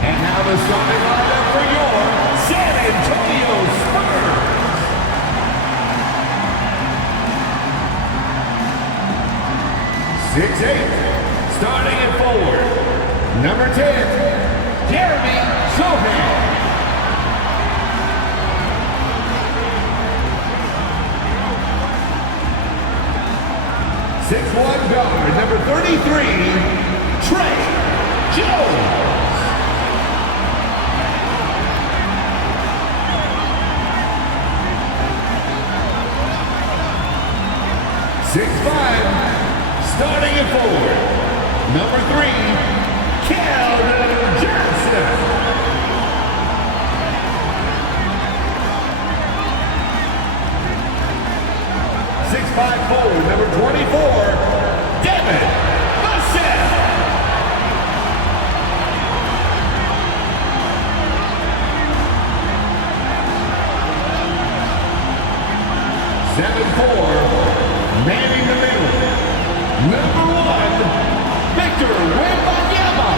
And now the starting lineup for your San Antonio Spurs. Starting at forward, number 10, Jeremy Sohan. 6'1" guard, number 33, Trey Jones. 6'5", starting at forward, number 3, Keldon Johnson. 6'5" forward, number 24, Devin Vassell. 7'4", manning the middle, number 1, Victor Wembanyama.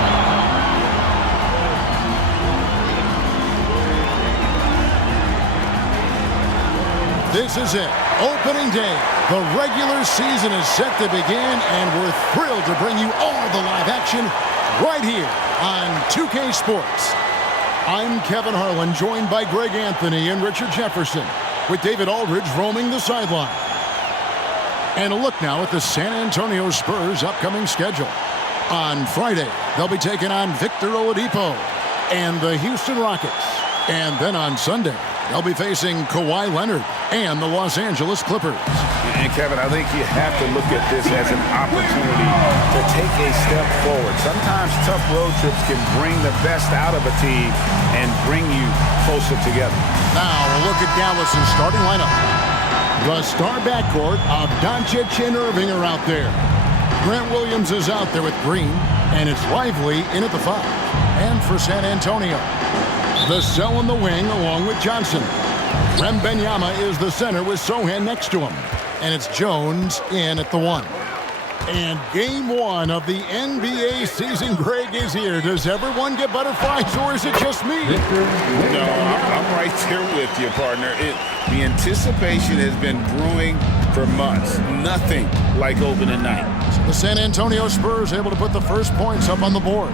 This is it. Opening day. The regular season is set to begin, and we're thrilled to bring you all the live action right here on 2K Sports. I'm Kevin Harlan, joined by Greg Anthony and Richard Jefferson, with David Aldridge roaming the sideline. And a look now at the San Antonio Spurs' upcoming schedule. On Friday, they'll be taking on Victor Oladipo and the Houston Rockets. And then on Sunday, they'll be facing Kawhi Leonard and the Los Angeles Clippers. And Kevin, I think you have to look at this as an opportunity to take a step forward. Sometimes tough road trips can bring the best out of a team and bring you closer together. Now a look at Dallas' starting lineup. The star backcourt of Doncic and Irving are out there. Grant Williams is out there with Green, and it's Lively in at the 5. And for San Antonio, Vassell in the wing along with Johnson. Wembanyama is the center with Sohan next to him. And it's Jones in at the 1. And game 1 of the NBA season, Greg, is here. Does everyone get butterflies, or is it just me? No, I'm right there with you, partner. The anticipation has been brewing for months. Nothing like opening night. So the San Antonio Spurs able to put the first points up on the board.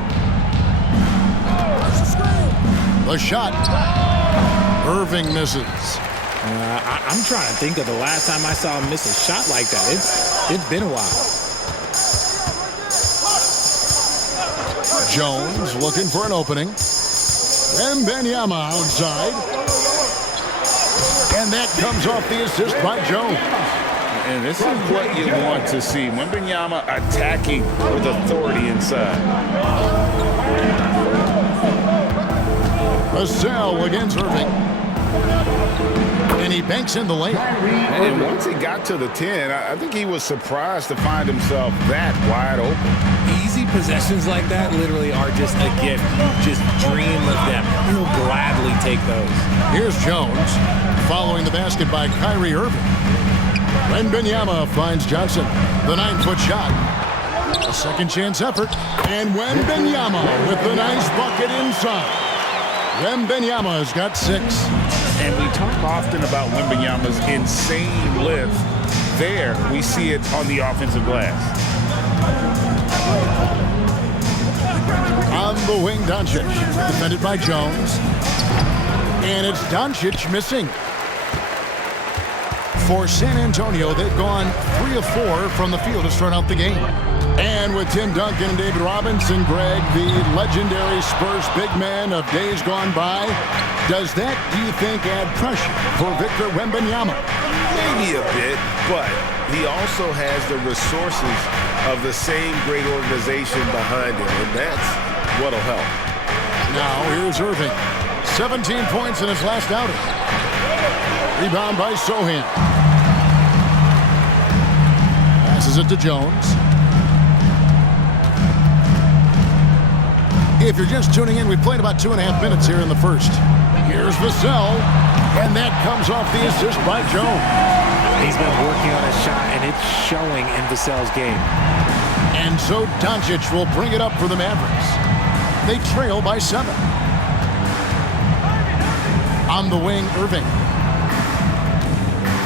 The shot. Irving misses. I'm trying to think of the last time I saw him miss a shot like that. It's been a while. Jones looking for an opening. Wembanyama outside. And that comes off the assist by Jones. And this is what you want to see. Wembanyama attacking with authority inside. Vassell against Irving. And he banks in the lane. And once he got to the 10, I think he was surprised to find himself that wide open. Easy possessions like that literally are just a gift. You just dream of them. He'll gladly take those. Here's Jones following the basket by Kyrie Irving. Wembanyama finds Johnson. The 9-foot shot. A second chance effort. And Wembanyama with the nice bucket inside. Wembanyama's got 6. And we talk often about Wembanyama's insane lift. There, we see it on the offensive glass. On the wing, Doncic. Defended by Jones. And it's Doncic missing. For San Antonio, they've gone 3 of 4 from the field to start out the game. And with Tim Duncan and David Robinson, Greg, the legendary Spurs big man of days gone by, does that, do you think, add pressure for Victor Wembanyama? Maybe a bit, but he also has the resources of the same great organization behind him, and that's what'll help. Now here's Irving. 17 points in his last outing. Rebound by Sohan. Passes it to Jones. If you're just tuning in, we played about 2.5 minutes here in the first. Here's Vassell, and that comes off the assist by Jones. He's been working on his shot, and it's showing in Vassell's game. And so Doncic will bring it up for the Mavericks. they trail by 7. On the wing, Irving.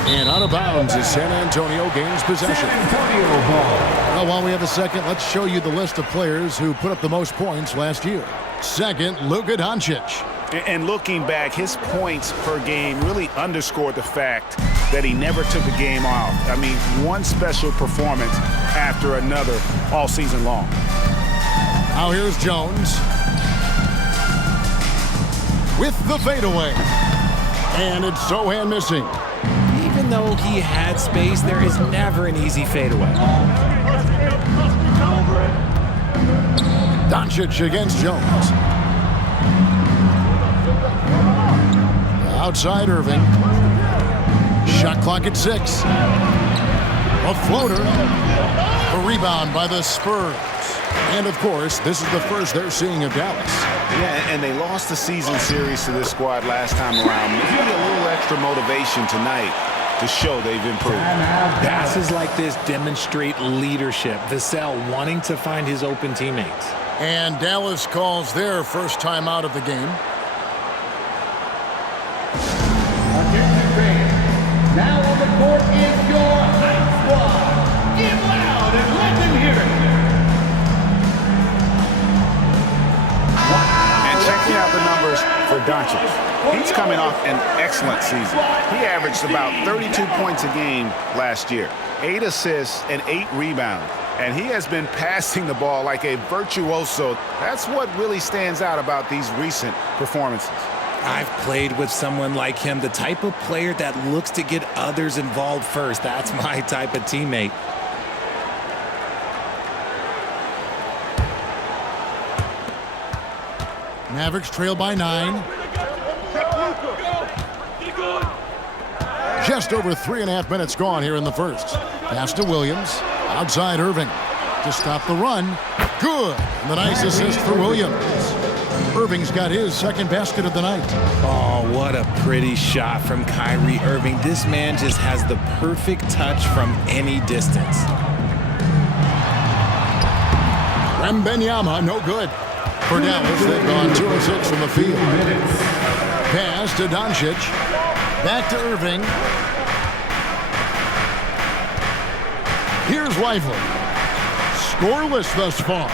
And out of bounds as San Antonio gains possession. San Antonio ball. Well, while we have a second, let's show you the list of players who put up the most points last year. Second, Luka Doncic. And looking back, his points per game really underscored the fact that he never took a game off. I mean, one special performance after another all season long. Now here's Jones with the fadeaway. And it's Sohan missing. Even though he had space, there is never an easy fadeaway. Doncic against Jones. Outside Irving. Shot clock at 6. A floater. A rebound by the Spurs. And of course, this is the first they're seeing of Dallas. Yeah, and they lost the season series to this squad last time around. Maybe a little extra motivation tonight to show they've improved. Passes like this demonstrate leadership. Vassell wanting to find his open teammates. And Dallas calls their first time out of the game. Now on the court is your hype squad. Give loud and let them hear it. And checking out the numbers for Doncic. He's coming off an excellent season. He averaged about 32 points a game last year, 8 assists and 8 rebounds. And he has been passing the ball like a virtuoso. That's what really stands out about these recent performances. I've played with someone like him, the type of player that looks to get others involved first. That's my type of teammate. Mavericks trail by 9. Just over 3.5 minutes gone here in the first. Pass to Williams. Outside Irving to stop the run. Good. And the nice assist for Williams. Irving's got his second basket of the night. Oh, what a pretty shot from Kyrie Irving. This man just has the perfect touch from any distance. Wembanyama, no good. For Dallas, they've gone 2 of 6 from the field. Pass to Doncic. Back to Irving. Here's Lively. Scoreless thus far.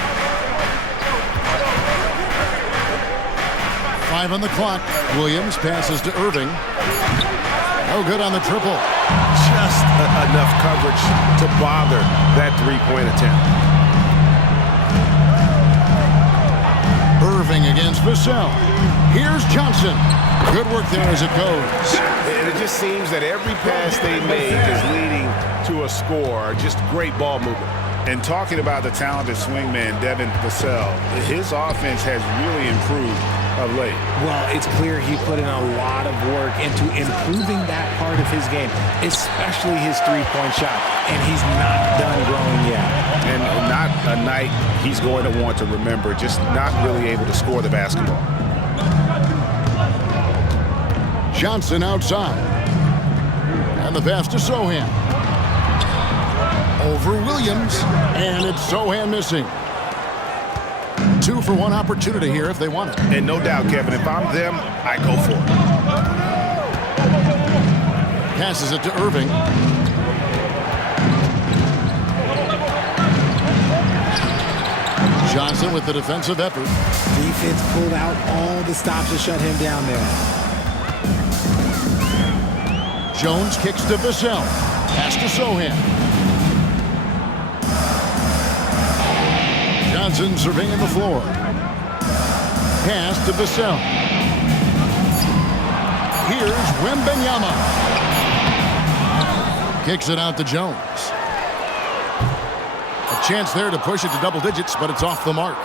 5 on the clock. Williams passes to Irving. No good on the triple. Just enough coverage to bother that three-point attempt. Irving against Vassell. Here's Johnson. Good work there as it goes. And it just seems that every pass they make is leading to a score. Just great ball movement. And talking about the talented swingman, Devin Vassell, his offense has really improved of late. Well, it's clear he put in a lot of work into improving that part of his game, especially his three-point shot. And he's not done growing yet. And not a night he's going to want to remember, just not really able to score the basketball. Johnson outside. And the pass to Sohan. Over Williams. And it's Sohan missing. 2 for 1 opportunity here if they want it. And no doubt, Kevin, if I'm them, I go for it. Passes it to Irving. Johnson with the defensive effort. Defense pulled out all the stops to shut him down there. Jones kicks to Vassell. Pass to Sohan. Johnson surveying the floor. Pass to Vassell. Here's Wembanyama. Kicks it out to Jones. A chance there to push it to double digits, but it's off the mark.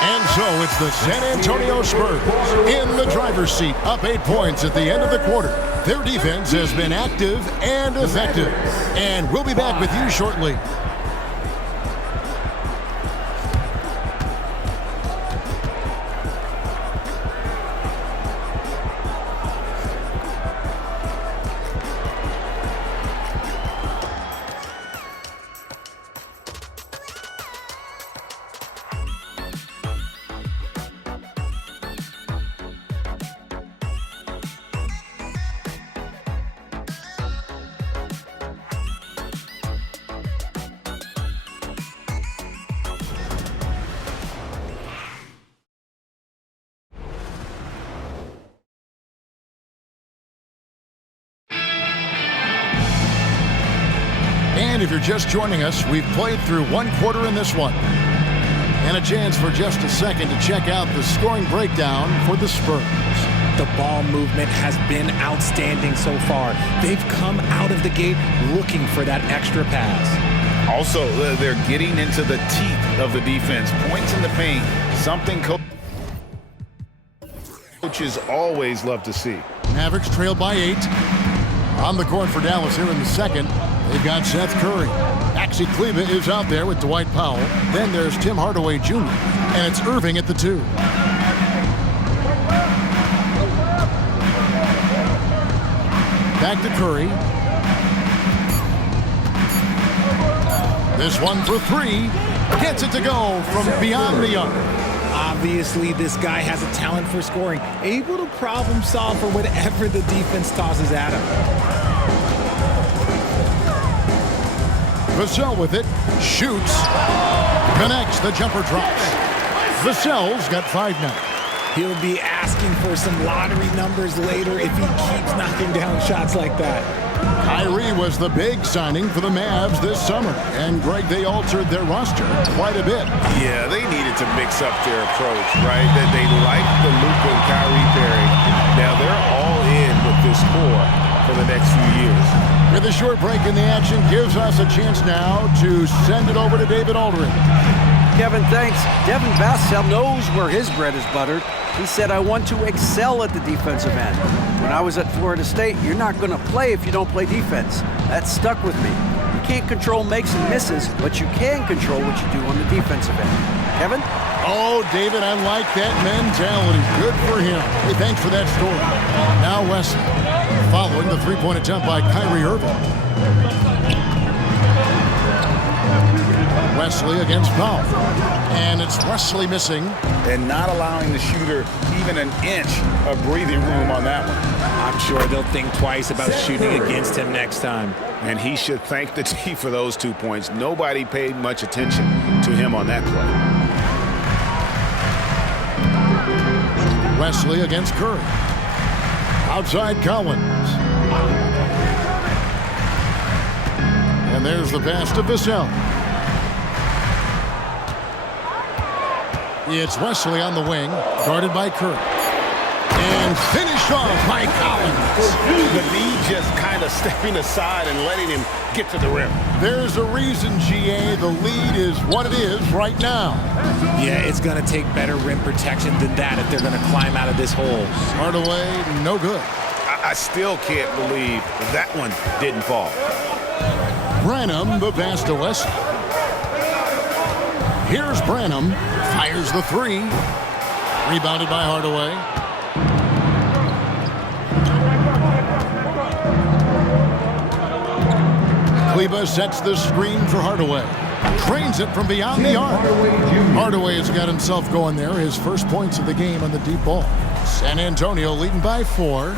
And so it's the San Antonio Spurs in the driver's seat, up 8 points at the end of the quarter. Their defense has been active and effective. And we'll be back with you shortly. And if you're just joining us, we've played through one quarter in this one. And a chance for just a second to check out the scoring breakdown for the Spurs. The ball movement has been outstanding so far. They've come out of the gate looking for that extra pass. Also, they're getting into the teeth of the defense. Points in the paint, something coaches always love to see. Mavericks trail by 8. On the court for Dallas here in the second, they've got Seth Curry. Maxi Kleber is out there with Dwight Powell. Then there's Tim Hardaway Jr. And it's Irving at the 2. Back to Curry. This one for 3. Gets it to go from beyond the arc. Obviously, this guy has a talent for scoring, able to problem solve for whatever the defense tosses at him. Vassell with it, shoots, connects, the jumper drops. Vassell's got 5 now. He'll be asking for some lottery numbers later if he keeps knocking down shots like that. Kyrie was the big signing for the Mavs this summer. And, Greg, they altered their roster quite a bit. Yeah, they needed to mix up their approach, right? That they liked the Luka and Kyrie pairing. Now they're all in with this core for the next few years. With a short break in the action, gives us a chance now to send it over to David Aldridge. Kevin, thanks. Devin Vassell knows where his bread is buttered. He said, I want to excel at the defensive end. When I was at Florida State, you're not going to play if you don't play defense. That stuck with me. You can't control makes and misses, but you can control what you do on the defensive end. Kevin? Oh, David, I like that mentality. Good for him. Hey, thanks for that story. Now Wesley, following the three-point attempt by Kyrie Irving. Wesley against Powell. And it's Wesley missing. And not allowing the shooter even an inch of breathing room on that one. I'm sure they'll think twice about shooting against him next time. And he should thank the team for those 2 points. Nobody paid much attention to him on that play. Wesley against Curry. Outside Collins. And there's the pass to Vassell. It's Wesley on the wing, guarded by Curry. And finished off by Collins. The lead just kind of stepping aside and letting him get to the rim. There's a reason, GA, the lead is what it is right now. Yeah, it's going to take better rim protection than that if they're going to climb out of this hole. Hardaway, no good. I still can't believe that one didn't fall. Branham, the pass to Wesley. Here's Branham, fires the 3. Rebounded by Hardaway. Kleber sets the screen for Hardaway. Trains it from beyond the arc. Hardaway has got himself going there. His first points of the game on the deep ball. San Antonio leading by 4.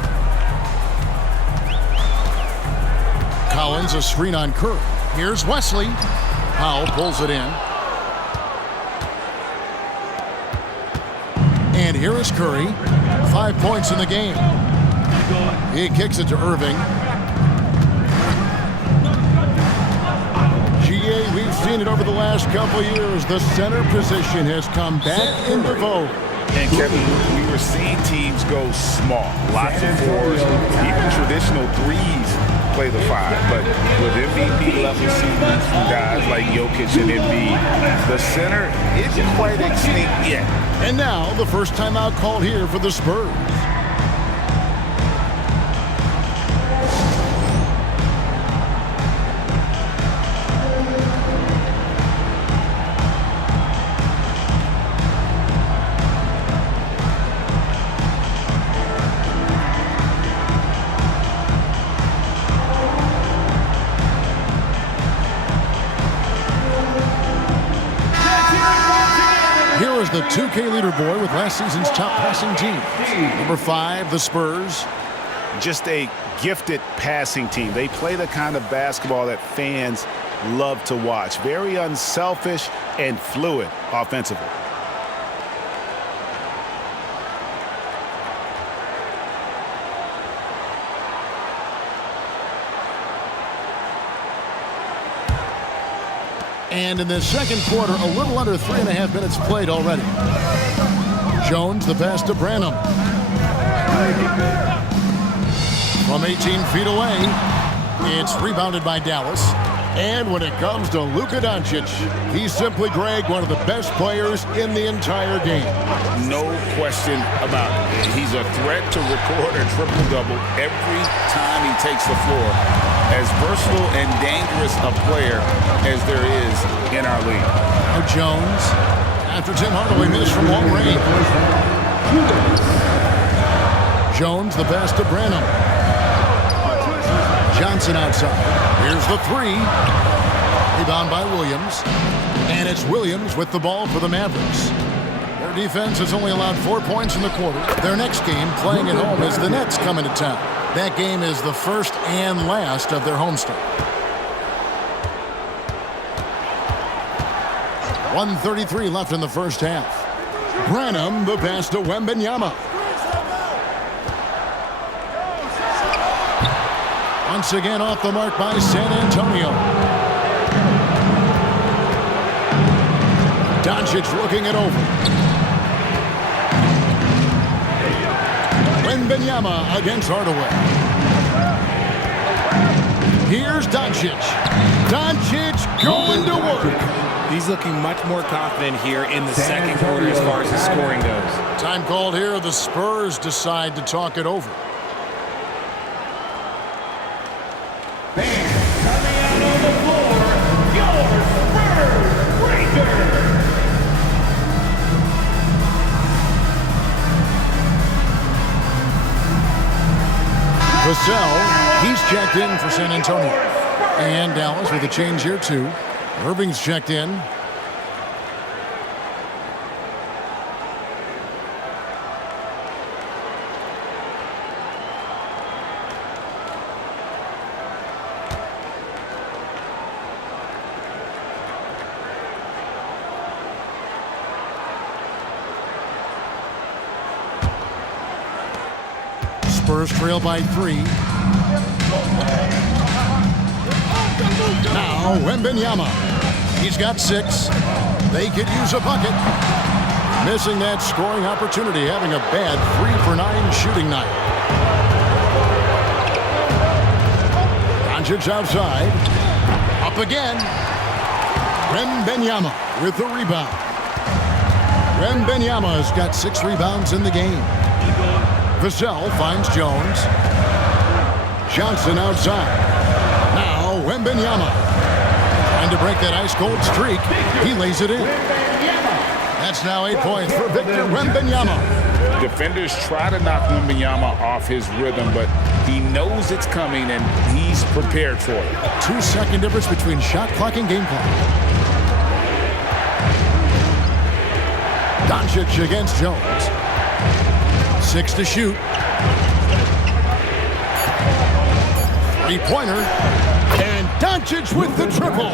Collins, a screen on Curry. Here's Wesley. Powell pulls it in. And here is Curry. 5 points in the game. He kicks it to Irving. GA, we've seen it over the last couple years. The center position has come back into vogue. And Kevin, we were seeing teams go small. Lots of 4s, even traditional 3s play the 5. But with MVP level seasons from guys like Jokic and Embiid, the center isn't quite extinct yet. And now, the first timeout called here for the Spurs. Here is the 2K leaderboard with last season's top passing team. Number 5, the Spurs. Just a gifted passing team. They play the kind of basketball that fans love to watch. Very unselfish and fluid offensively. And in the second quarter, a little under 3.5 minutes played already. Jones, the pass to Branham. From 18 feet away, it's rebounded by Dallas. And when it comes to Luka Doncic, he's simply, Greg, one of the best players in the entire game. No question about it. He's a threat to record a triple-double every time he takes the floor. As versatile and dangerous a player as there is in our league. Now Jones, after Tim Hardaway missed from long range. Jones, the pass to Branham. Johnson outside. Here's the three. Rebound by Williams. And it's Williams with the ball for the Mavericks. Their defense has only allowed 4 points in the quarter. Their next game, playing at home, as the Nets come into town. That game is the first and last of their homestand. 1:33 left in the first half. Branham, the pass to Wembanyama. Once again off the mark by San Antonio. Doncic looking it over. Wembanyama against Hardaway. Here's Doncic. Doncic going to work. He's looking much more confident here in the second quarter as far as his scoring goes. Time called here. The Spurs decide to talk it over. Coming out on the floor, your Spurs Breakers. Vassell, he's checked in for San Antonio. And Dallas with a change here too. Irving's checked in. Spurs trail by 3. Now Wembanyama. He's got 6. They could use a bucket. Missing that scoring opportunity, having a bad 3 for 9 shooting night. Doncic outside. Up again. Wembanyama with the rebound. Wembanyama's got 6 rebounds in the game. Vassell finds Jones. Johnson outside. Now Wembanyama. Trying to break that ice-cold streak. He lays it in. That's now 8 points for Victor Wembanyama. Defenders try to knock Wembanyama off his rhythm, but he knows it's coming and he's prepared for it. A 2-second difference between shot clock and game clock. Doncic against Jones. 6 to shoot. 3-pointer. And Doncic with the triple.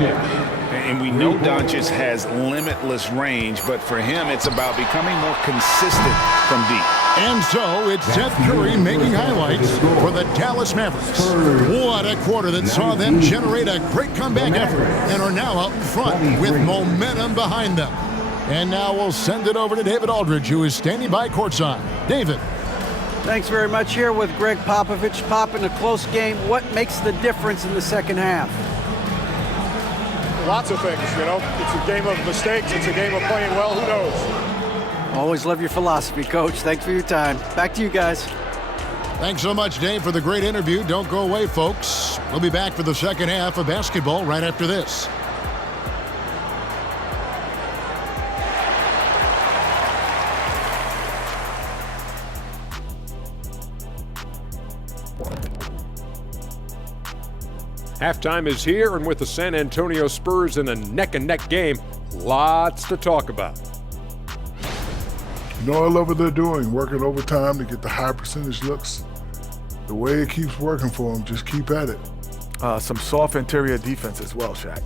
And we know Doncic has limitless range, but for him, it's about becoming more consistent from deep. And so it's Seth Curry making highlights for the Dallas Mavericks. What a quarter that saw them generate a great comeback effort and are now out in front with momentum behind them. And now we'll send it over to David Aldridge, who is standing by courtside. David. Thanks very much. Here with Greg Popovich. Pop, in a close game, what makes the difference in the second half? Lots of things, you know. It's a game of mistakes. It's a game of playing well. Who knows? Always love your philosophy, Coach. Thanks for your time. Back to you guys. Thanks so much, Dave, for the great interview. Don't go away, folks. We'll be back for the second half of basketball right after this. Halftime is here, and with the San Antonio Spurs in a neck-and-neck game, lots to talk about. You know, I love what they're doing, working overtime to get the high percentage looks. The way it keeps working for them, just keep at it. Some soft interior defense as well, Shaq.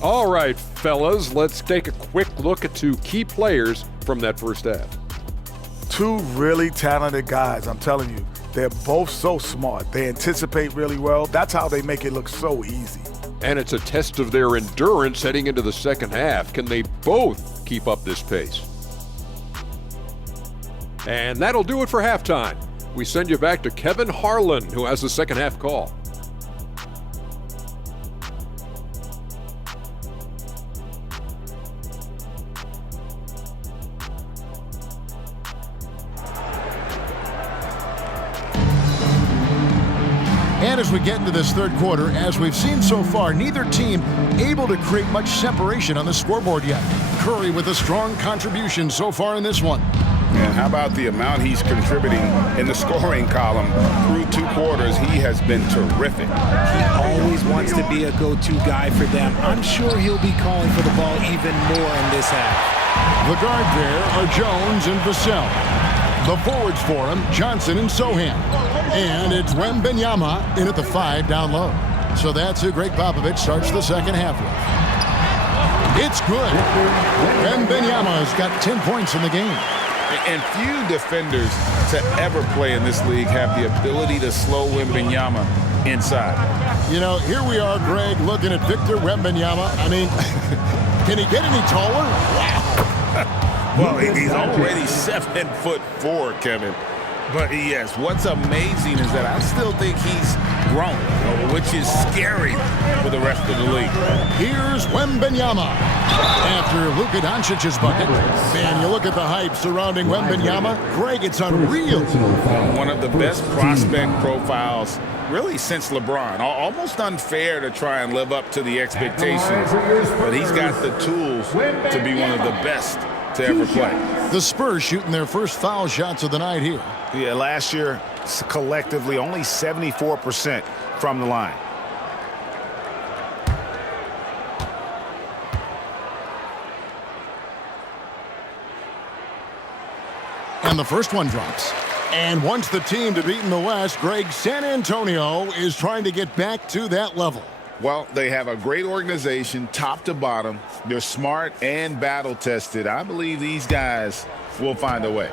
All right, fellas, let's take a quick look at 2 key players from that first half. 2 really talented guys, I'm telling you. They're both so smart. They anticipate really well. That's how they make it look so easy. And it's a test of their endurance heading into the second half. Can they both keep up this pace? And that'll do it for halftime. We send you back to Kevin Harlan, who has the second half call. And as we get into this third quarter, as we've seen so far, neither team able to create much separation on the scoreboard yet. Curry with a strong contribution so far in this one. And how about the amount he's contributing in the scoring column through 2 quarters? He has been terrific. He always wants to be a go-to guy for them. I'm sure he'll be calling for the ball even more in this half. The guard there are Jones and Vassell. The forwards for him, Johnson and Sohan. And it's Wembanyama in at the 5 down low. So that's who Greg Popovich starts the second half with. It's good. Wembanyama's got 10 points in the game. And few defenders to ever play in this league have the ability to slow Wembanyama inside. You know, here we are, Greg, looking at Victor Wembanyama. I mean, can he get any taller? Well, he's already 7'4", Kevin. But yes, what's amazing is that I still think he's grown, which is scary for the rest of the league. Here's Wembanyama. After Luka Doncic's bucket, man, you look at the hype surrounding Wembanyama. Greg, it's unreal. One of the best prospect profiles really since LeBron. Almost unfair to try and live up to the expectations, but he's got the tools to be one of the best to ever play. The Spurs shooting their first foul shots of the night here. Yeah, last year, collectively, only 74% from the line. And the first one drops. And once the team to beat in the West, Greg, San Antonio is trying to get back to that level. Well, they have a great organization, top to bottom. They're smart and battle-tested. I believe these guys will find a way.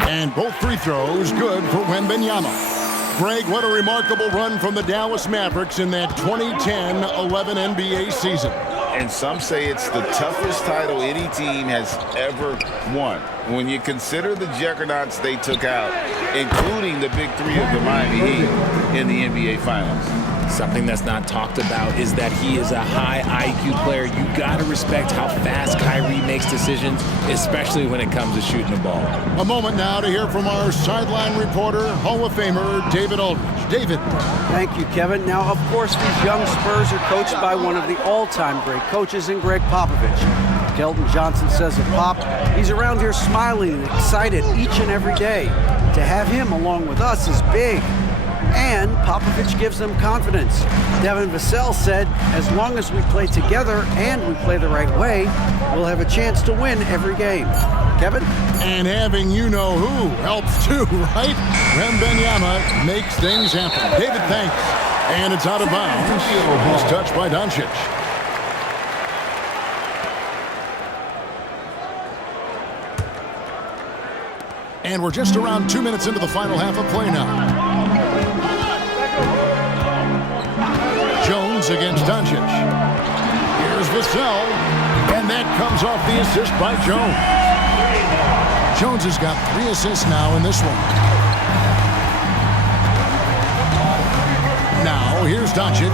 And both free throws good for Wembanyama. Greg, what a remarkable run from the Dallas Mavericks in that 2010-11 NBA season. And some say it's the toughest title any team has ever won. When you consider the juggernauts they took out, including the big 3 of the Miami Heat in the NBA Finals. Something that's not talked about is that he is a high IQ player. You got to respect how fast Kyrie makes decisions, especially when it comes to shooting the ball. A moment now to hear from our sideline reporter, Hall of Famer David Aldridge. David. Thank you, Kevin. Now, of course, these young Spurs are coached by one of the all-time great coaches in Greg Popovich. Kelton Johnson says of Pop, he's around here smiling and excited each and every day. To have him along with us is big. And Popovich gives them confidence. Devin Vassell said, as long as we play together and we play the right way, we'll have a chance to win every game. Kevin? And having you-know-who helps too, right? Wembanyama makes things happen. David, thanks. And it's out of bounds. It's touched by Doncic. And we're just around 2 minutes into the final half of play now. Jones against Doncic. Here's Vassell, and that comes off the assist by Jones. Jones has got 3 assists now in this one. Now, here's Doncic.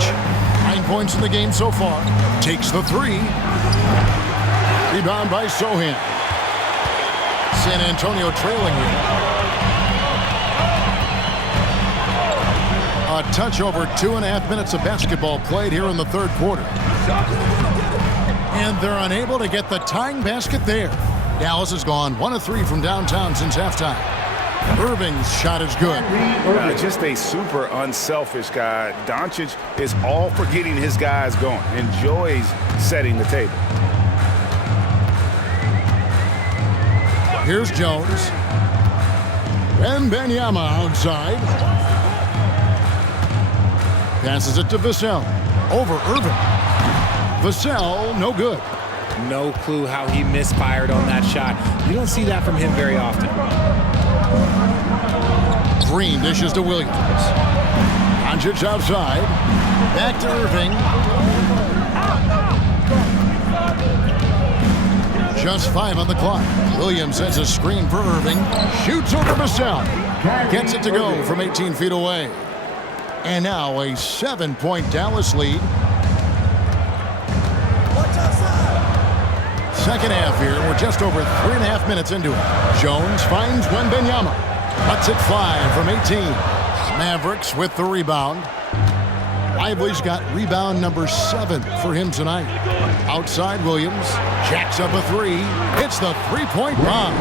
9 points in the game so far. Takes the 3. Rebound by Sohan. San Antonio trailing here. A touch over 2.5 minutes of basketball played here in the third quarter. And they're unable to get the tying basket there. Dallas has gone 1 of 3 from downtown since halftime. Irving's shot is good. Just a super unselfish guy. Doncic is all for getting his guys going. Enjoys setting the table. Here's Jones. Wembanyama outside. Passes it to Vassell. Over Irving. Vassell, no good. No clue how he misfired on that shot. You don't see that from him very often. Green dishes to Williams. Doncic outside. Back to Irving. Just 5 on the clock. Williams sends a screen for Irving. Shoots over Vassell. Gets it to go from 18 feet away. And now a 7-point Dallas lead. Second half here. We're just over 3.5 minutes into it. Jones finds Wembanyama. Lets it fly from 18. Mavericks with the rebound. Lively's got rebound number 7 for him tonight. Outside Williams. Jacks up a 3. Hits the three-point bomb.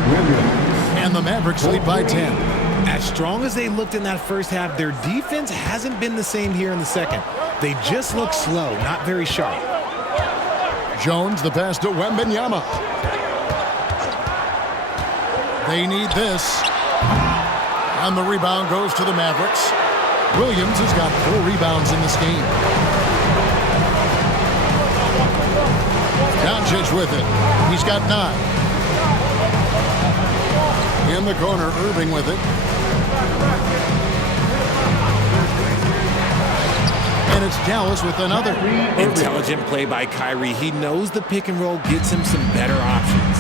And the Mavericks lead by 10. As strong as they looked in that first half, their defense hasn't been the same here in the second. They just look slow, not very sharp. Jones, the pass to Wembanyama. They need this. And the rebound goes to the Mavericks. Williams has got 4 rebounds in this game. Doncic with it. He's got 9. In the corner, Irving with it. And it's Dallas with another. Intelligent play by Kyrie. He knows the pick and roll gets him some better options.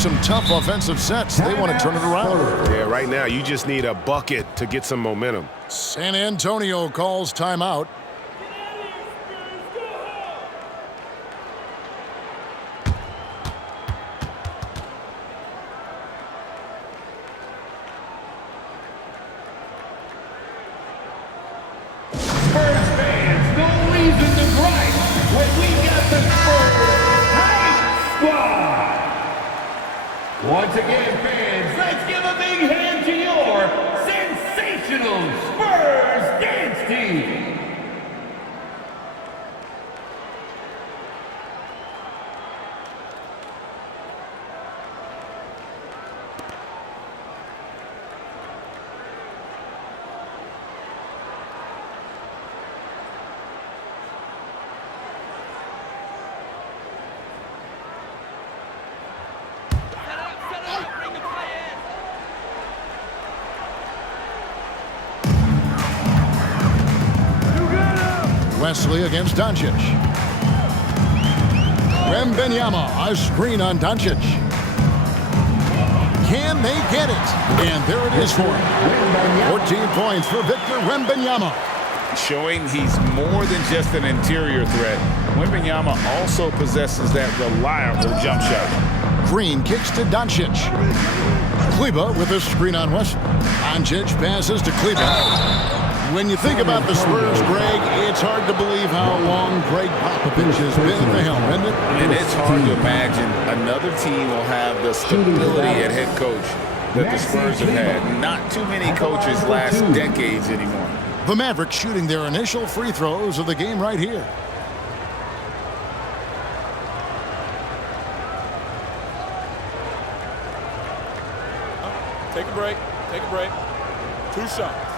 Some tough offensive sets. They want to turn it around. Yeah, right now you just need a bucket to get some momentum. San Antonio calls timeout. Spurs fans, no reason to gripe when we got the Spurs Hype Squad. Once again, fans, let's give a big hand to your sensational Spurs dance team. Wesley against Doncic. Wembanyama, a screen on Doncic. Can they get it? And there it is for him. 14 points for Victor Wembanyama. Showing he's more than just an interior threat. Wembanyama also possesses that reliable jump shot. Green kicks to Doncic. Kleba with a screen on Wesley. Doncic passes to Kleba. When you think about the Spurs, Greg, it's hard to believe how long Greg Popovich has been at the helm, isn't it? And it's hard to imagine another team will have the stability at head coach that the Spurs have had. Not too many coaches last decades anymore. The Mavericks shooting their initial free throws of the game right here. Take a break. Take a break. 2 shots.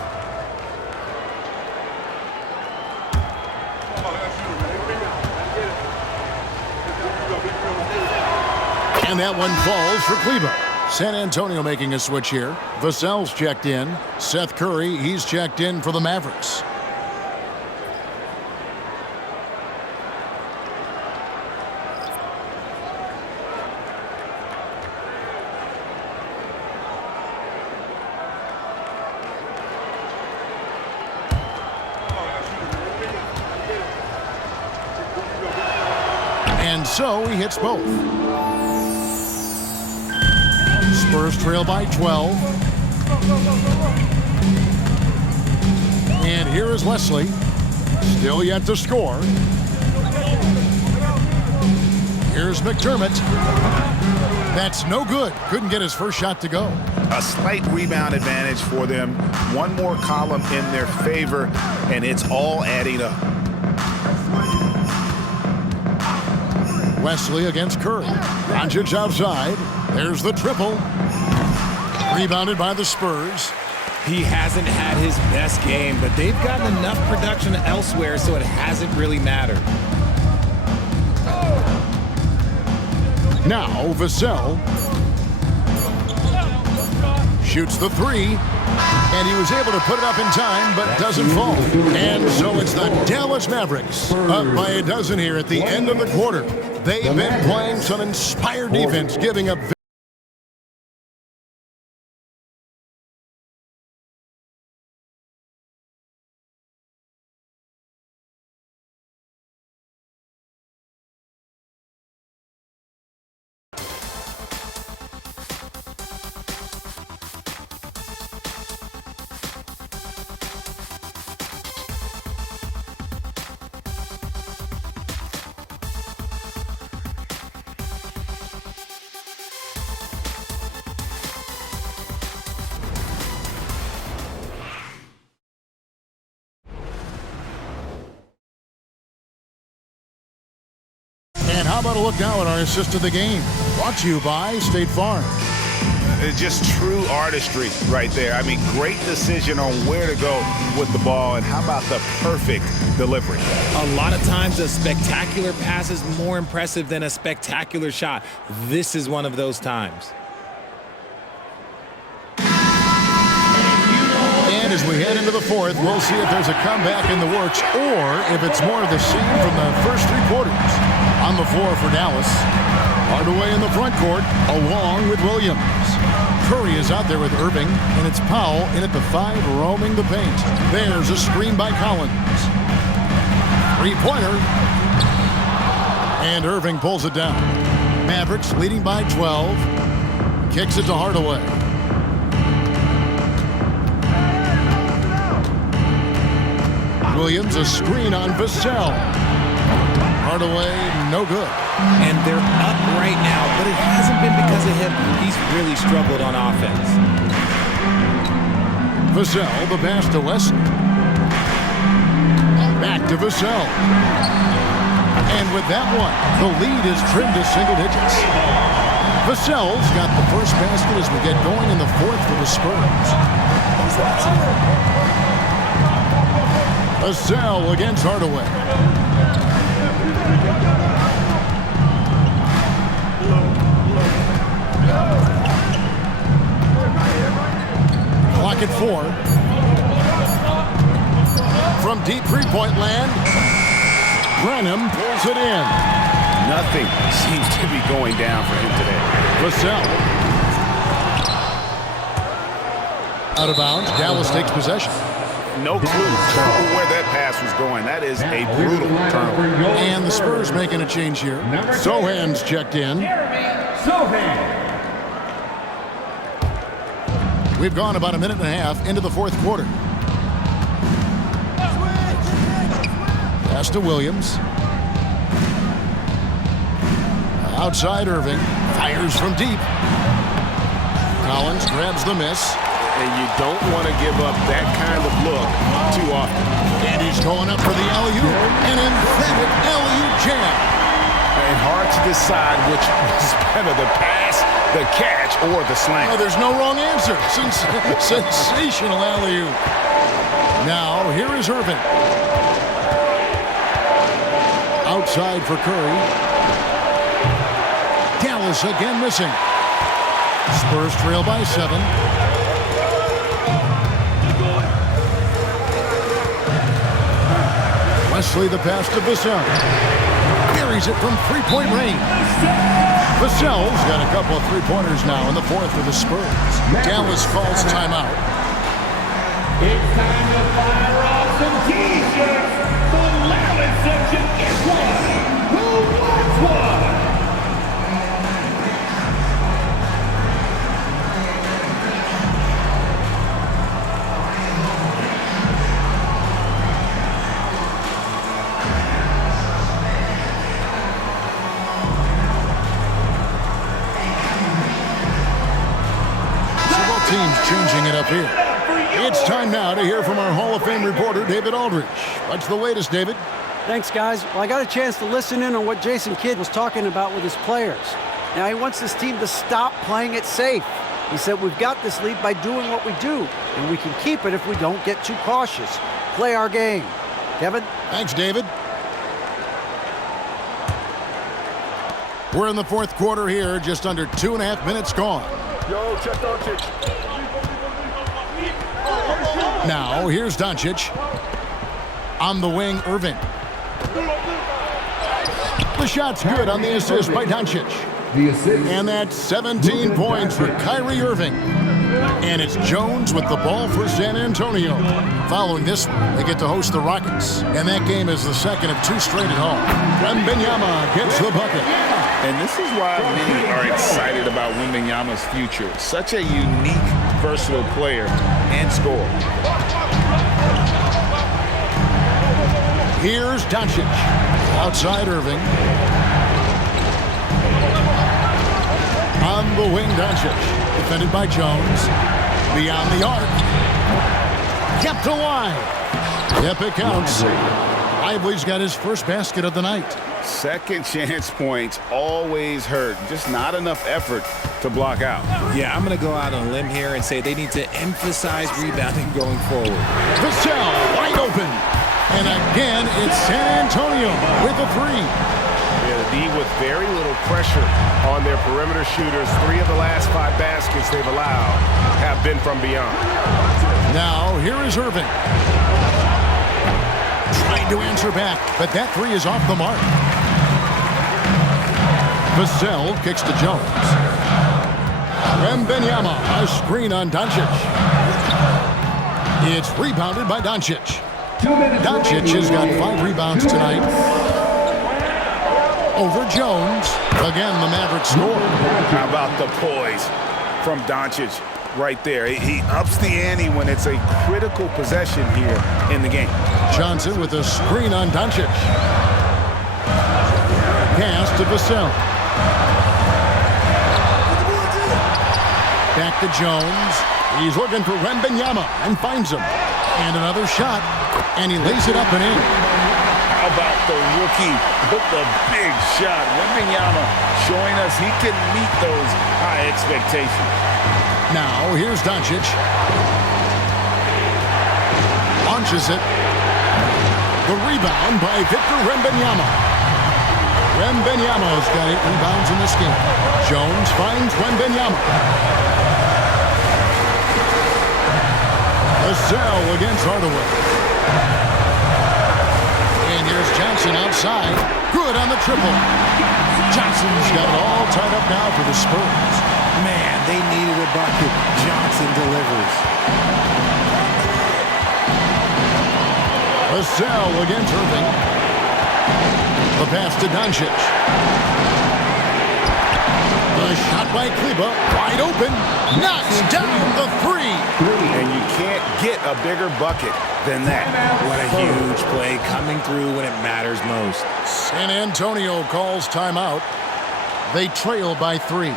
And that one falls for Kleba. San Antonio making a switch here. Vassell's checked in. Seth Curry, he's checked in for the Mavericks. And so he hits both. Spurs trail by 12. And here is Wesley. Still yet to score. Here's McDermott. That's no good. Couldn't get his first shot to go. A slight rebound advantage for them. One more column in their favor, and it's all adding up. Wesley against Curry. Doncic outside. There's the triple. Rebounded by the Spurs. He hasn't had his best game, but they've gotten enough production elsewhere, so it hasn't really mattered. Now Vassell shoots the three, and he was able to put it up in time, but doesn't fall. And so it's the Dallas Mavericks up by a dozen here at the end of the quarter. They've been playing some inspired defense, giving up. And how about a look now at our assist of the game? Brought to you by State Farm. It's just true artistry right there. I mean, great decision on where to go with the ball, and how about the perfect delivery? A lot of times a spectacular pass is more impressive than a spectacular shot. This is one of those times. And as we head into the fourth, we'll see if there's a comeback in the works or if it's more of the same from the first three quarters. On the floor for Dallas. Hardaway in the front court along with Williams. Curry is out there with Irving, and it's Powell in at the 5 roaming the paint. There's a screen by Collins. Three-pointer. And Irving pulls it down. Mavericks leading by 12. Kicks it to Hardaway. Williams, a screen on Vassell. Hardaway, no good. And they're up right now, but it hasn't been because of him. He's really struggled on offense. Vassell, the pass to Weston. Back to Vassell. And with that one, the lead is trimmed to single digits. Vassell's got the first basket as we get going in the fourth for the Spurs. Vassell against Hardaway. Clock at 4. From deep three-point land, Brenham pulls it in. Nothing seems to be going down for him today. Vassell. Out of bounds. Dallas takes possession. No clue where that pass was going. That is a brutal turnover. And the Spurs making a change here. Sohan's checked in. We've gone about a minute and a half into the fourth quarter. Pass to Williams. Outside Irving. Fires from deep. Collins grabs the miss. And you don't want to give up that kind of look too often. And he's going up for the alley-oop. An emphatic alley-oop jam. And hard to decide which was better, the pass, the catch, or the slam. Oh, there's no wrong answer. Sensational alley-oop. Now, here is Irving. Outside for Curry. Dallas again missing. Spurs trail by 7. Wesley the pass to Vassell. Buries it from three-point range. Vassell's got a couple of three-pointers now in the fourth for the Spurs. Dallas calls timeout. It's time to fire off some T-shirts. The loudest section is one. Who wants one? Teams changing it up here. It's time now to hear from our Hall of Fame reporter, David Aldridge. What's the latest, David? Thanks, guys. Well, I got a chance to listen in on what Jason Kidd was talking about with his players. Now, he wants this team to stop playing it safe. He said, we've got this lead by doing what we do, and we can keep it if we don't get too cautious. Play our game. Kevin? Thanks, David. We're in the fourth quarter here, just under 2.5 minutes gone. Yo, check Doncic. Now, here's Doncic. On the wing, Irving. The shot's good on the assist by Doncic. And that's 17 points for Kyrie Irving. And it's Jones with the ball for San Antonio. Following this one, they get to host the Rockets. And that game is the second of 2 straight at home. Wembanyama gets the bucket. And this is why many are excited about Wembanyama's future. Such a unique, versatile player and scorer. Here's Doncic. Outside Irving. On the wing, Doncic. Defended by Jones. Beyond the arc. Kept alive. Yep, it counts. Lively's got his first basket of the night. Second chance points always hurt. Just not enough effort to block out. Yeah, I'm going to go out on a limb here and say they need to emphasize rebounding going forward. Vassell wide open. And again, it's San Antonio with a 3. Yeah, the D with very little pressure on their perimeter shooters. 3 of the last 5 baskets they've allowed have been from beyond. Now, here is Irving. Trying to answer back, but that 3 is off the mark. Vassell kicks to Jones. Wembanyama, a screen on Doncic. It's rebounded by Doncic. Doncic has got 5 rebounds tonight. Over Jones. Again, the Mavericks score. How about the poise from Doncic right there? He ups the ante when it's a critical possession here in the game. Johnson with a screen on Doncic. Pass to Vassell. Back to Jones. He's looking for Wembanyama and finds him. And another shot. And he lays it up and in. How about the rookie with the big shot? Wembanyama showing us he can meet those high expectations. Now, here's Doncic. Launches it. The rebound by Victor Wembanyama. Wembanyama's got 8 rebounds in this game. Jones finds Wembanyama. Vassell against Hardaway. And here's Johnson outside. Good on the triple. Johnson's got it all tied up now for the Spurs. Man, they needed a bucket. Johnson delivers. Vassell against Irving. The pass to Doncic. The shot by Kleba. Wide open. Knocks down the 3. And you can't get a bigger bucket than that. What a huge play coming through when it matters most. San Antonio calls timeout. They trail by 3.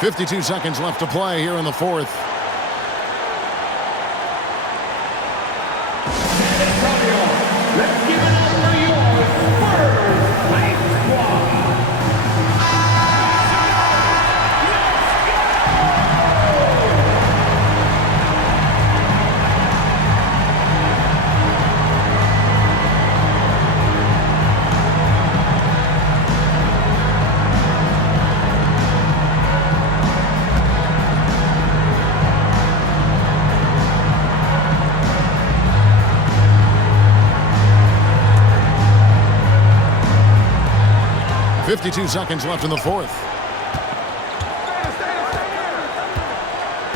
52 seconds left to play here in the fourth. Let's give it up for your Spurs Light Squad. 52 seconds left in the fourth.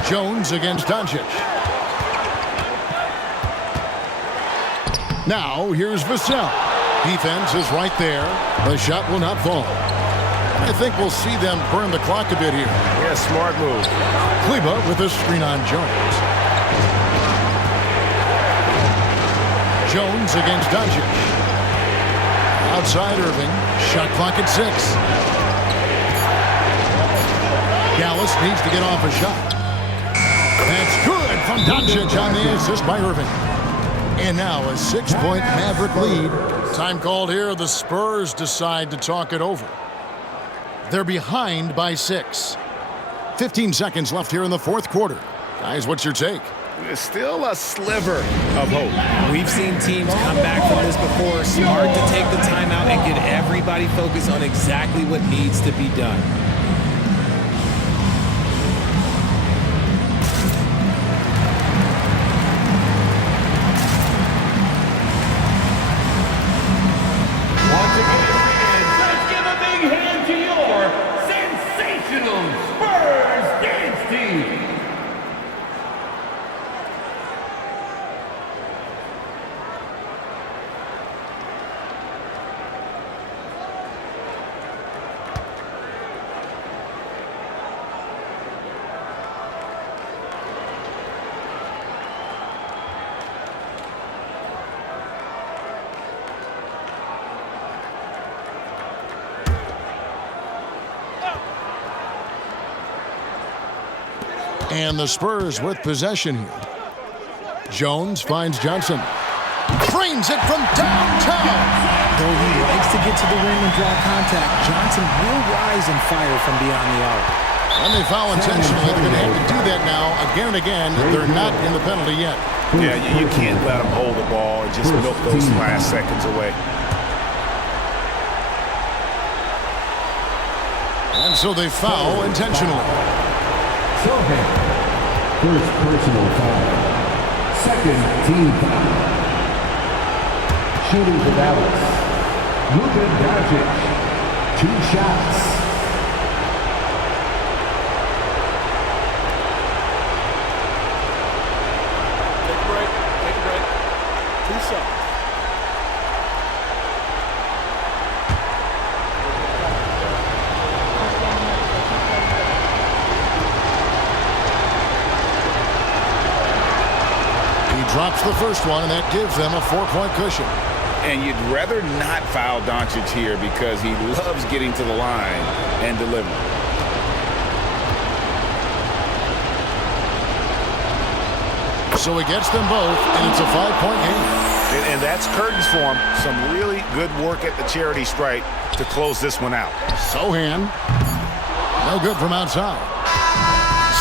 Jones against Doncic. Now here's Vassell. Defense is right there. The shot will not fall. I think we'll see them burn the clock a bit here. Yeah, smart move. Kleba with a screen on Jones. Jones against Doncic. Outside Irving. Shot clock at 6. Gallus needs to get off a shot. That's good from Doncic on the assist by Irving. And now a 6-point Maverick lead. Time called here. The Spurs decide to talk it over. They're behind by 6. 15 seconds left here in the fourth quarter. Guys, what's your take? There's still a sliver of hope. We've seen teams come back from this before. Smart to take the timeout and get everybody focused on exactly what needs to be done. Once again, fans, let's give a big hand to your sensational Spurs dance team. And the Spurs with possession here. Jones finds Johnson. Frames it from downtown. Though he likes to get to the rim and draw contact, Johnson will rise and fire from beyond the arc. And they foul intentionally. They're going to have to do that now again and again. They're not in the penalty yet. Yeah, you can't let them hold the ball and just milk those last seconds away. And so they foul intentionally. First personal foul. Second team foul. Shooting for Dallas. Luka Doncic. 2 shots. Take a break. Take a break. 2 shots. Drops the first one, and that gives them a 4-point cushion. And you'd rather not foul Doncic here because he loves getting to the line and delivering. So he gets them both, and it's a 5-point game. And that's curtains for him. Some really good work at the charity stripe to close this one out. Sohan. No good from outside.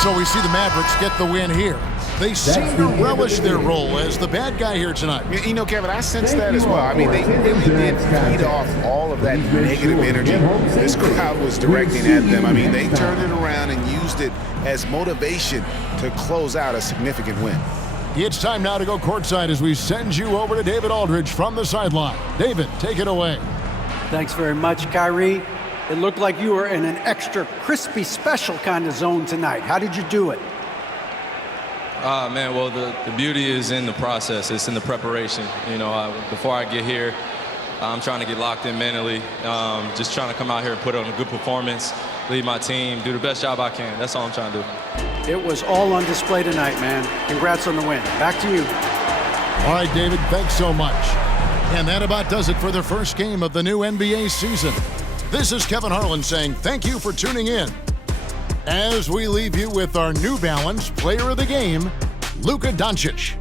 So we see the Mavericks get the win here. They seem to relish their role as the bad guy here tonight. You know, Kevin, I sense that as well. I mean, they really did feed off all of that negative energy this crowd was directing at them. I mean, they turned it around and used it as motivation to close out a significant win. It's time now to go courtside as we send you over to David Aldridge from the sideline. David, take it away. Thanks very much, Kyrie. It looked like you were in an extra crispy special kind of zone tonight. How did you do it? Man, well, the beauty is in the process. It's in the preparation. You know, before I get here, I'm trying to get locked in mentally, just trying to come out here and put on a good performance, lead my team, do the best job I can. That's all I'm trying to do. It was all on display tonight, man. Congrats on the win. Back to you. All right, David, thanks so much. And that about does it for the first game of the new NBA season. This is Kevin Harlan saying thank you for tuning in. As we leave you with our New Balance Player of the Game, Luka Doncic.